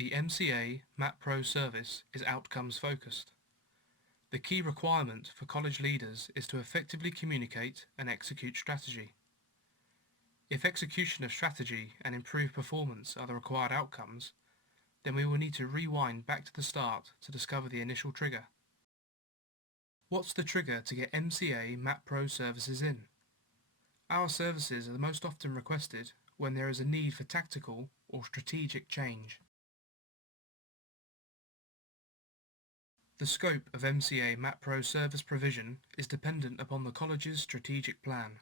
The MCA Map Pro service is outcomes focused. The key requirement for college leaders is to effectively communicate and execute strategy. If execution of strategy and improved performance are the required outcomes, then we will need to rewind back to the start to discover the initial trigger. What's the trigger to get MCA Map Pro services in? Our services are the most often requested when there is a need for tactical or strategic change. The scope of MCA Map Pro service provision is dependent upon the college's strategic plan.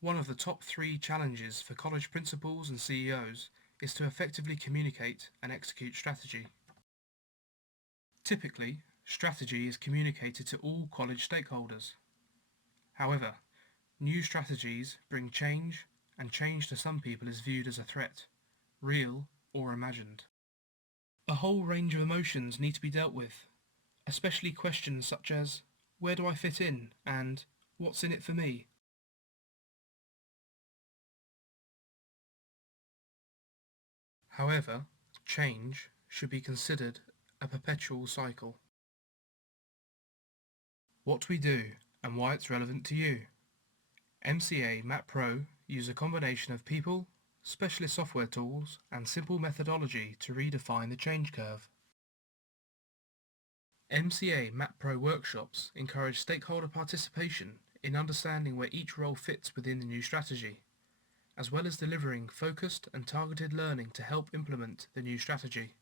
One of the top 3 challenges for college principals and CEOs is to effectively communicate and execute strategy. Typically, strategy is communicated to all college stakeholders. However, new strategies bring change, and change to some people is viewed as a threat, real or imagined. A whole range of emotions need to be dealt with, especially questions such as, where do I fit in, and what's in it for me? However, change should be considered a perpetual cycle. What we do and why it's relevant to you. MCA Map Pro use a combination of people, specialist software tools, and simple methodology to redefine the change curve. MCA Map Pro workshops encourage stakeholder participation in understanding where each role fits within the new strategy, as well as delivering focused and targeted learning to help implement the new strategy.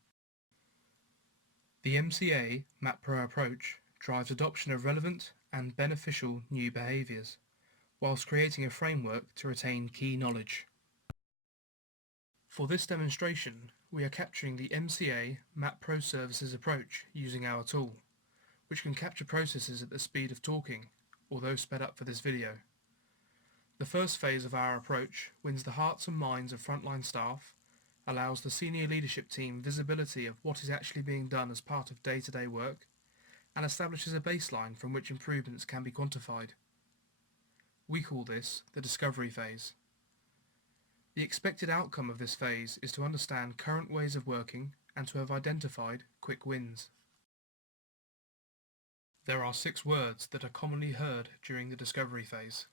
The MCA Map Pro approach drives adoption of relevant and beneficial new behaviours, whilst creating a framework to retain key knowledge. For this demonstration, we are capturing the MCA Map Pro Services approach using our tool, which can capture processes at the speed of talking, although sped up for this video. The first phase of our approach wins the hearts and minds of frontline staff, allows the senior leadership team visibility of what is actually being done as part of day-to-day work, and establishes a baseline from which improvements can be quantified. We call this the discovery phase. The expected outcome of this phase is to understand current ways of working and to have identified quick wins. There are 6 words that are commonly heard during the discovery phase.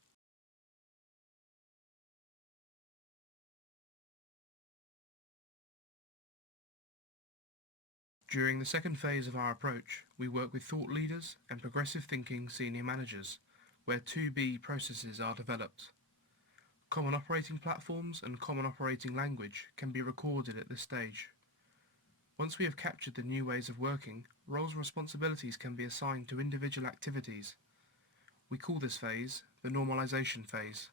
During the second phase of our approach, we work with thought leaders and progressive thinking senior managers, where 2B processes are developed. Common operating platforms and common operating language can be recorded at this stage. Once we have captured the new ways of working, roles and responsibilities can be assigned to individual activities. We call this phase the normalization phase.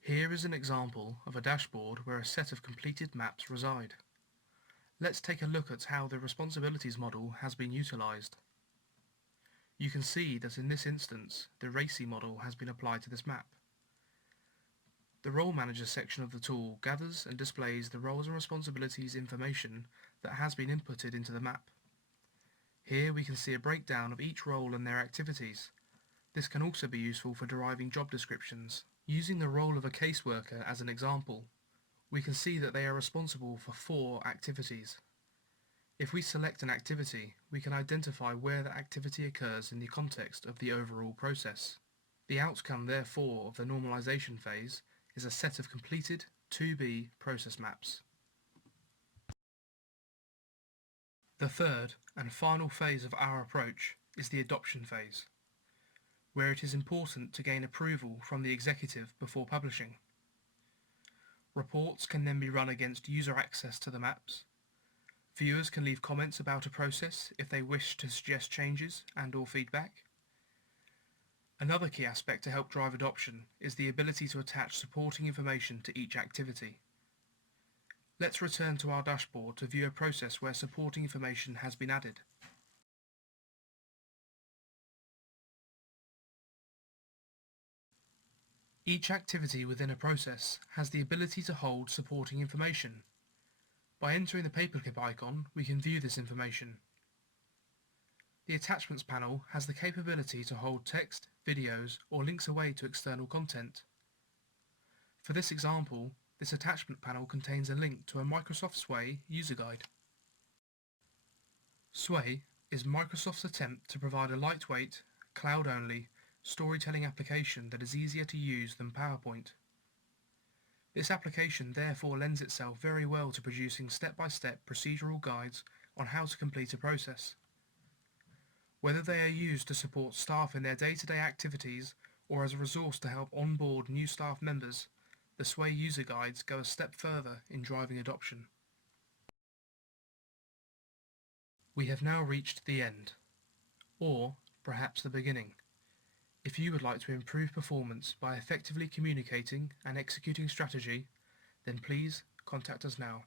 Here is an example of a dashboard where a set of completed maps reside. Let's take a look at how the responsibilities model has been utilized. You can see that in this instance, the RACI model has been applied to this map. The Role Manager section of the tool gathers and displays the roles and responsibilities information that has been inputted into the map. Here we can see a breakdown of each role and their activities. This can also be useful for deriving job descriptions. Using the role of a caseworker as an example, we can see that they are responsible for 4 activities. If we select an activity, we can identify where that activity occurs in the context of the overall process. The outcome, therefore, of the normalization phase is a set of completed 2B process maps. The third and final phase of our approach is the adoption phase, where it is important to gain approval from the executive before publishing. Reports can then be run against user access to the maps. Viewers can leave comments about a process if they wish to suggest changes and/or feedback. Another key aspect to help drive adoption is the ability to attach supporting information to each activity. Let's return to our dashboard to view a process where supporting information has been added. Each activity within a process has the ability to hold supporting information. By entering the paperclip icon, we can view this information. The Attachments panel has the capability to hold text, videos, or links away to external content. For this example, This attachment panel contains a link to a Microsoft Sway user guide. Sway is Microsoft's attempt to provide a lightweight, cloud-only storytelling application that is easier to use than PowerPoint. This application therefore lends itself very well to producing step-by-step procedural guides on how to complete a process. Whether they are used to support staff in their day-to-day activities or as a resource to help onboard new staff members, the Sway user guides go a step further in driving adoption. We have now reached the end, or perhaps the beginning. If you would like to improve performance by effectively communicating and executing strategy, then please contact us now.